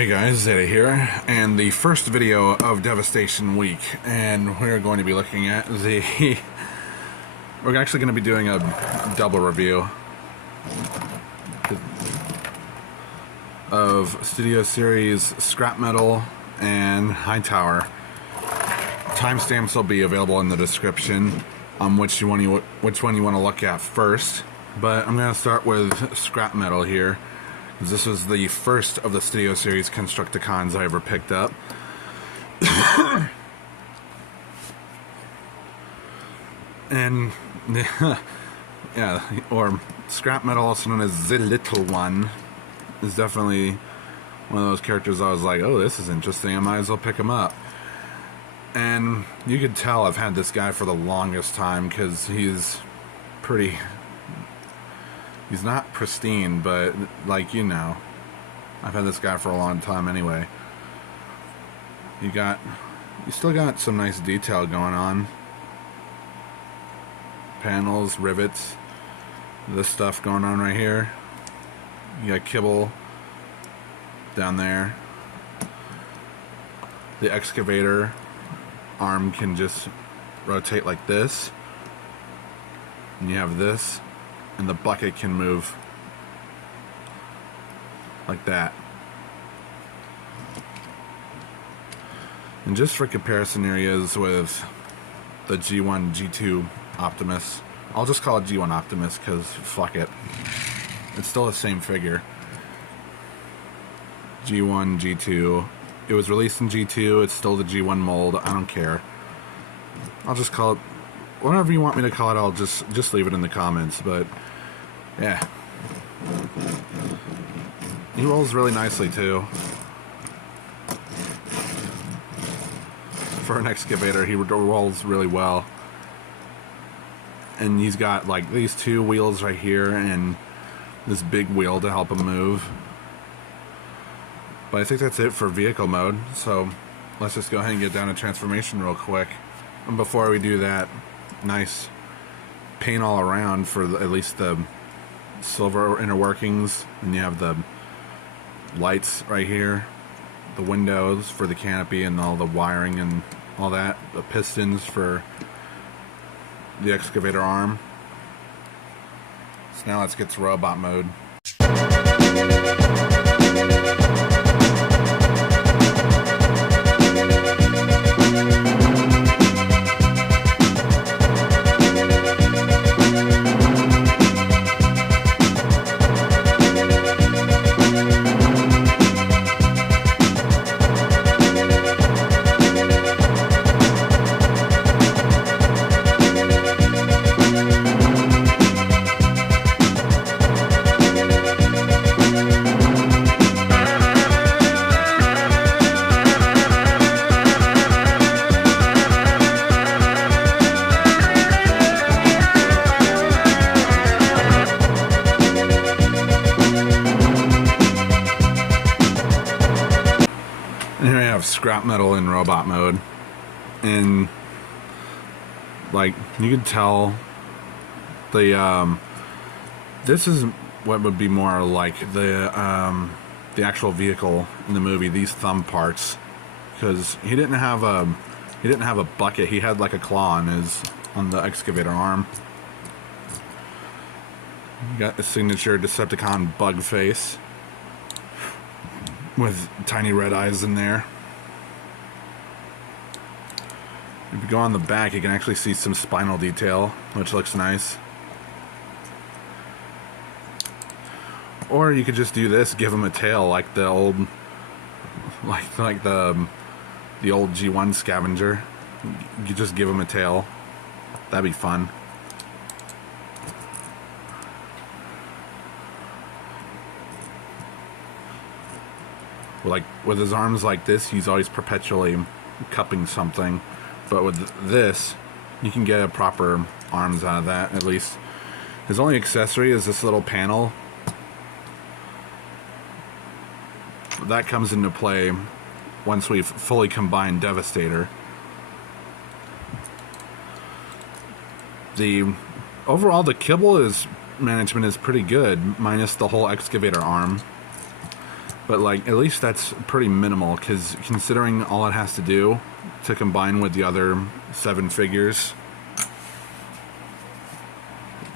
Hey guys, Zeta here, and the first video of Devastation week, and we're going to be looking at the... we're actually going to be doing a double review of Studio Series Scrapmetal and Hightower. Timestamps will be available in the description on which one you want to look at first, but I'm going to start with Scrapmetal here. This was the first of the Studio Series Constructicons I ever picked up. And, yeah, or Scrapmetal, also known as the Little One, is definitely one of those characters I was like, oh, this is interesting, I might as well pick him up. And you could tell I've had this guy for the longest time, because he's pretty... he's not pristine, but, like, you know, I've had this guy for a long time anyway. You still got some nice detail going on. Panels, rivets, this stuff going on right here. You got kibble down there. The excavator arm can just rotate like this. And you have this. And the bucket can move like that. And just for comparison areas with the G1, G2 Optimus, I'll just call it G1 Optimus because fuck it. It's still the same figure. G1, G2. It was released in G2, it's still the G1 mold, I don't care. I'll just call it whatever you want me to call it. I'll just leave it in the comments, but yeah. He rolls really nicely too. For an excavator, he rolls really well. And he's got like these two wheels right here and this big wheel to help him move. But I think that's it for vehicle mode, so let's just go ahead and get down to transformation real quick. And before we do that, nice paint all around for at least the silver inner workings, and you have the lights right here, the windows for the canopy and all the wiring and all that, the pistons for the excavator arm. So now let's get to robot mode. And here I have Scrapmetal in robot mode, and like you can tell the this is what would be more like the actual vehicle in the movie, these thumb parts, because he didn't have a bucket. He had like a claw on the excavator arm. You got the signature Decepticon bug face with tiny red eyes in there. If you go on the back, you can actually see some spinal detail, which looks nice. Or you could just do this, give him a tail like the old, like the old G1 Scavenger. You just give him a tail. That'd be fun. Like with his arms like this, he's always perpetually cupping something, but with this you can get a proper arms out of that. At least his only accessory is this little panel that comes into play once we've fully combined Devastator. Overall the kibble management is pretty good, minus the whole excavator arm. But like, at least that's pretty minimal, because considering all it has to do to combine with the other 7 figures,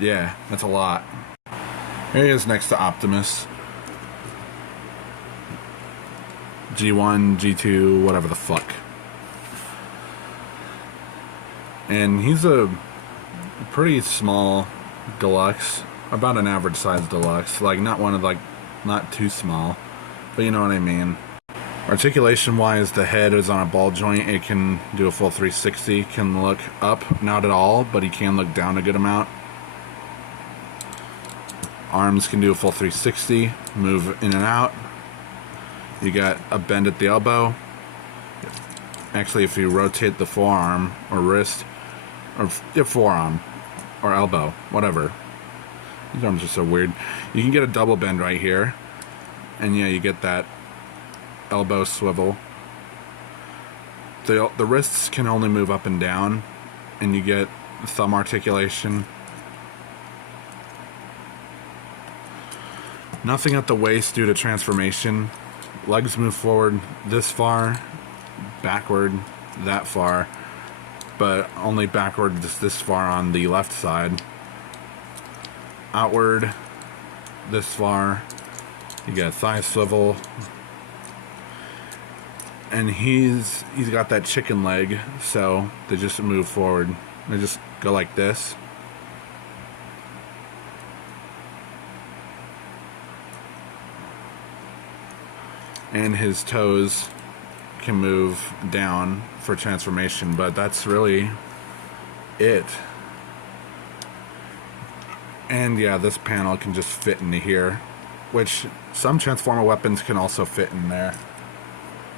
yeah, that's a lot. Here he is next to Optimus. G1, G2, whatever the fuck. And he's a pretty small deluxe, about an average size deluxe. Like, not one of, like, not too small, but you know what I mean. Articulation wise, the head is on a ball joint. It can do a full 360, can look up, not at all, but he can look down a good amount. Arms can do a full 360, move in and out. You got a bend at the elbow. Actually, if you rotate the forearm or wrist, or forearm or elbow, whatever. These arms are so weird. You can get a double bend right here, and yeah, you get that elbow swivel. The wrists can only move up and down, and you get thumb articulation. Nothing at the waist due to transformation. Legs move forward this far, backward that far, but only backward this far on the left side. Outward this far. You got thigh swivel. And he's got that chicken leg, so they just move forward. They just go like this. And his toes can move down for transformation, but that's really it. And yeah, this panel can just fit into here, which some Transformer weapons can also fit in there.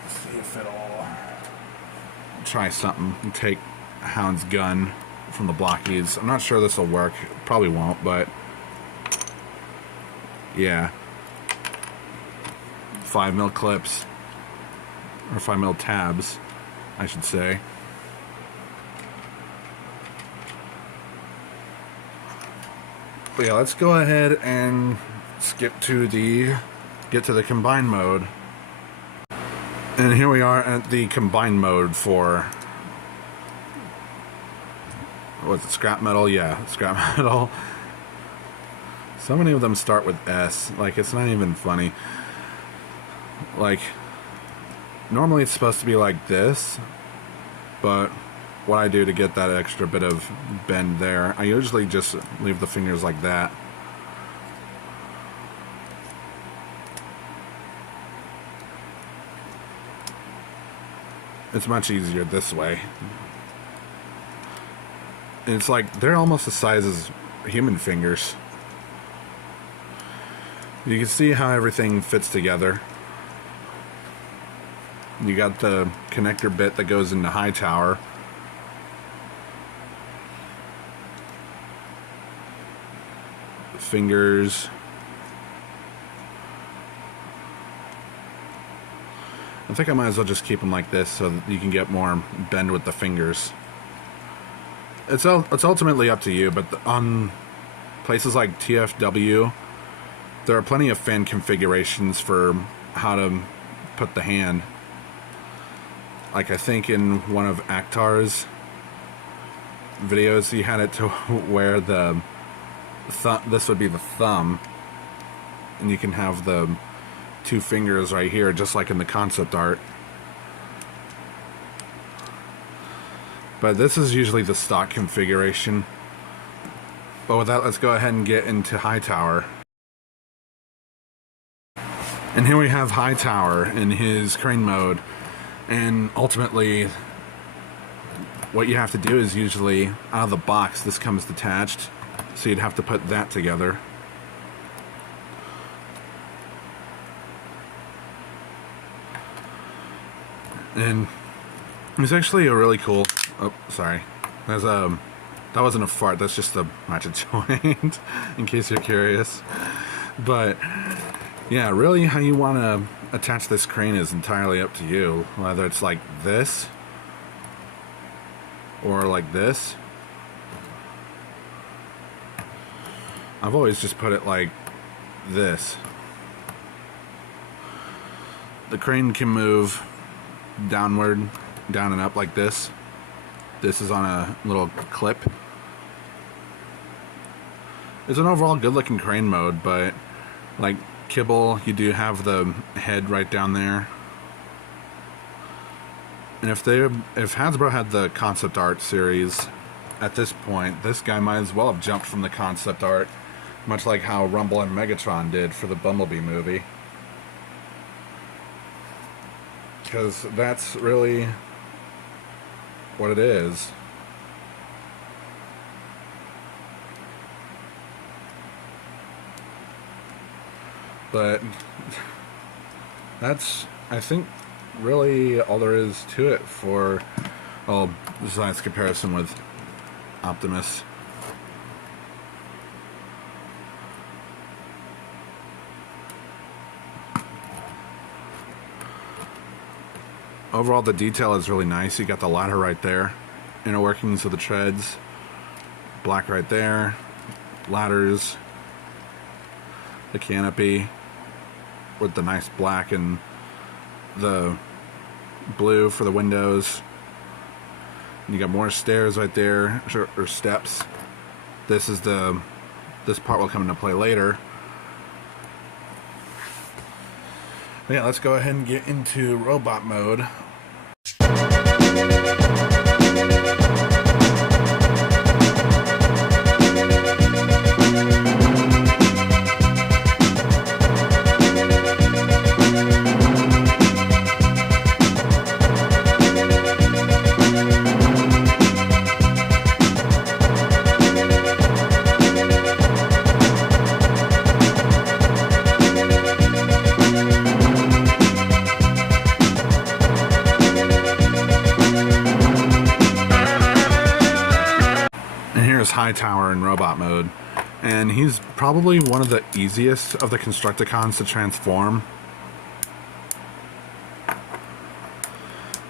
Let's see if it'll try something and take Hound's gun from the blockies. I'm not sure this will work. Probably won't, but yeah. 5mm clips, or 5mm tabs, I should say. But yeah, let's go ahead and get to the combine mode. And here we are at the combine mode for, what's it, Scrapmetal? Yeah, Scrapmetal. So many of them start with S, like, it's not even funny. Like, normally it's supposed to be like this, but what I do to get that extra bit of bend there, I usually just leave the fingers like that. It's much easier this way. And it's like, they're almost the size as human fingers. You can see how everything fits together. You got the connector bit that goes into Hightower. Fingers. I think I might as well just keep them like this so that you can get more bend with the fingers. It's ultimately up to you, but on places like TFW, there are plenty of fan configurations for how to put the hand. Like, I think in one of Actar's videos, he had it to where the this would be the thumb, and you can have the 2 fingers right here, just like in the concept art. But this is usually the stock configuration. But with that, let's go ahead and get into Hightower. And here we have Hightower in his crane mode. And ultimately, what you have to do is usually, out of the box, this comes detached. So you'd have to put that together. And it's actually a really cool... Oh, sorry. There's that wasn't a fart, that's just a ratchet joint, in case you're curious. But yeah, really how you want to attach this crane is entirely up to you. Whether it's like this or like this. I've always just put it like this. The crane can move downward, down and up like this. This is on a little clip. It's an overall good looking crane mode, but like Kibble, you do have the head right down there. And if Hasbro had the concept art series at this point, this guy might as well have jumped from the concept art, much like how Rumble and Megatron did for the Bumblebee movie. Because that's really what it is. But that's, I think, really all there is to it for, well, besides comparison with Optimus. Overall, the detail is really nice. You got the ladder right there, inner workings of the treads, black right there, ladders, the canopy with the nice black and the blue for the windows. And you got more stairs right there, or steps. This part will come into play later. But yeah, let's go ahead and get into robot mode. Hightower in robot mode, and he's probably one of the easiest of the Constructicons to transform.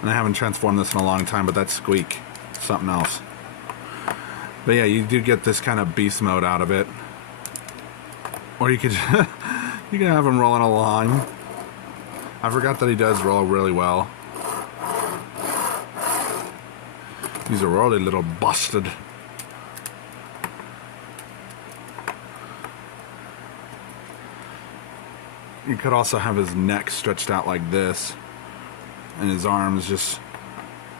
And I haven't transformed this in a long time, but that's Squeak, something else. But yeah, you do get this kind of beast mode out of it, or you could you can have him rolling along. I forgot that he does roll really well. He's a rolly little bastard. You could also have his neck stretched out like this, and his arms just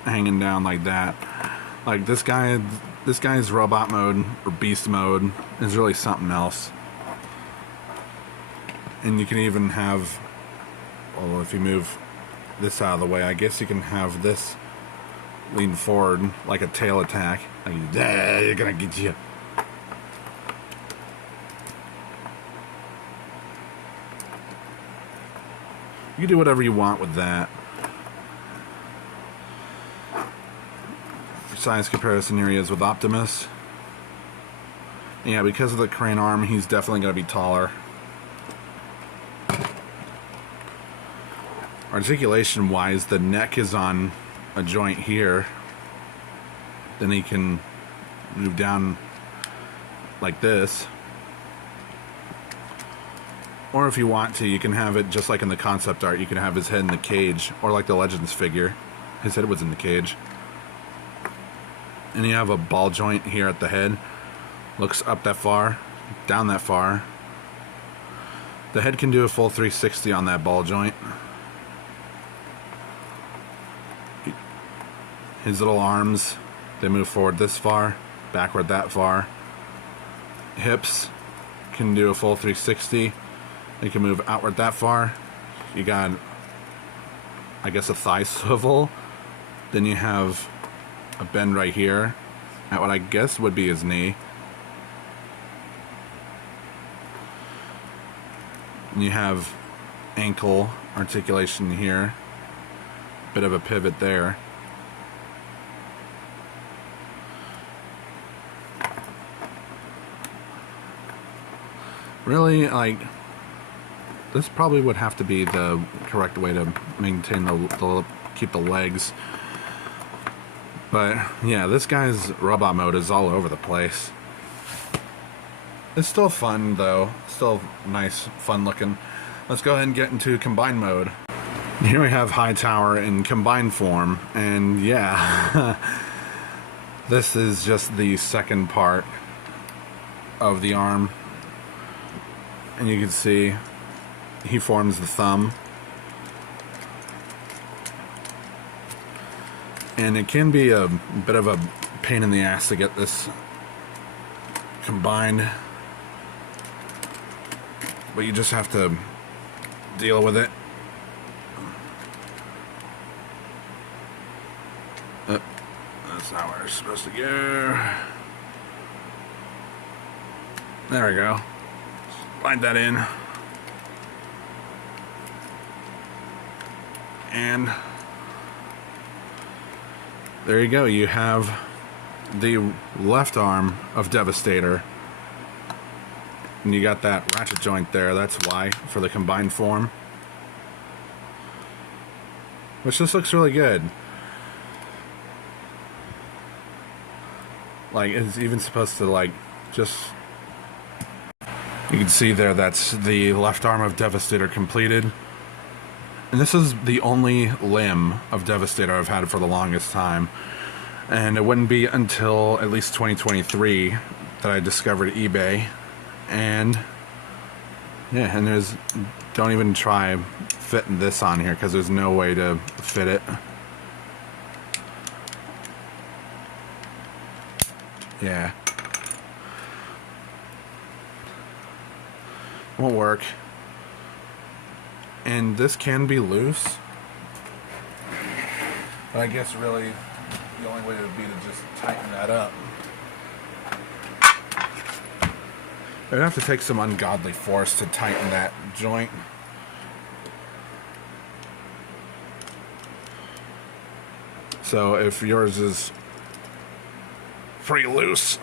hanging down like that. Like this guy's robot mode or beast mode is really something else. And you can even have, well, if you move this out of the way, I guess you can have this lean forward like a tail attack. Like, yeah, you're gonna get you. You can do whatever you want with that. For size comparison, here he is with Optimus. Yeah, because of the crane arm, he's definitely going to be taller. Articulation wise, the neck is on a joint here. Then he can move down like this. Or if you want to, you can have it just like in the concept art. You can have his head in the cage, or like the Legends figure. His head was in the cage. And you have a ball joint here at the head. Looks up that far, down that far. The head can do a full 360 on that ball joint. His little arms, they move forward this far, backward that far. Hips can do a full 360. You can move outward that far. You got, I guess, a thigh swivel. Then you have a bend right here at what I guess would be his knee. And you have ankle articulation here. Bit of a pivot there. Really, like, this probably would have to be the correct way to maintain keep the legs. But yeah, this guy's robot mode is all over the place. It's still fun though, still nice, fun looking. Let's go ahead and get into combine mode. Here we have Hightower in combined form, and yeah, this is just the second part of the arm, and you can see he forms the thumb, and it can be a bit of a pain in the ass to get this combined, but you just have to deal with it. That's not where it's supposed to go. There we go. Slide that in. And there you go. You have the left arm of Devastator. And you got that ratchet joint there. That's why, for the combined form. Which this looks really good. Like, it's even supposed to, like, just... You can see there, that's the left arm of Devastator completed. And this is the only limb of Devastator I've had for the longest time. And it wouldn't be until at least 2023 that I discovered eBay. And, yeah, and there's... Don't even try fitting this on here, because there's no way to fit it. Yeah. Won't work. And this can be loose. But I guess really the only way would be to just tighten that up. I'd have to take some ungodly force to tighten that joint. So if yours is pretty loose,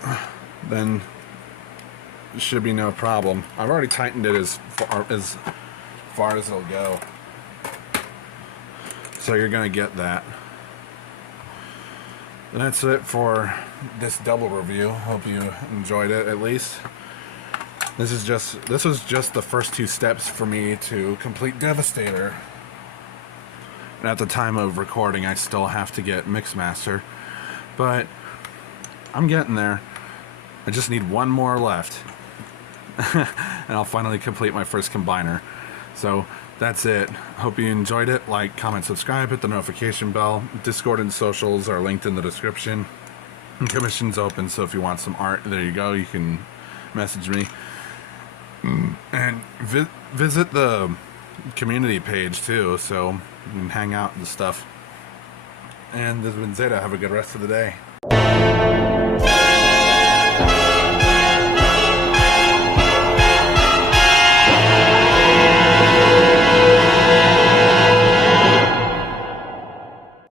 then it should be no problem. I've already tightened it as far as it'll go. So you're gonna get that. And that's it for this double review. Hope you enjoyed it at least. This was just the first two steps for me to complete Devastator. And at the time of recording, I still have to get Mixmaster, but I'm getting there. I just need one more left. And I'll finally complete my first combiner. So that's it. Hope you enjoyed it. Like, comment, subscribe, hit the notification bell. Discord and socials are linked in the description. And commission's open, so if you want some art, there you go. You can message me. And visit the community page too, so you can hang out and stuff. And this has been Zeta. Have a good rest of the day.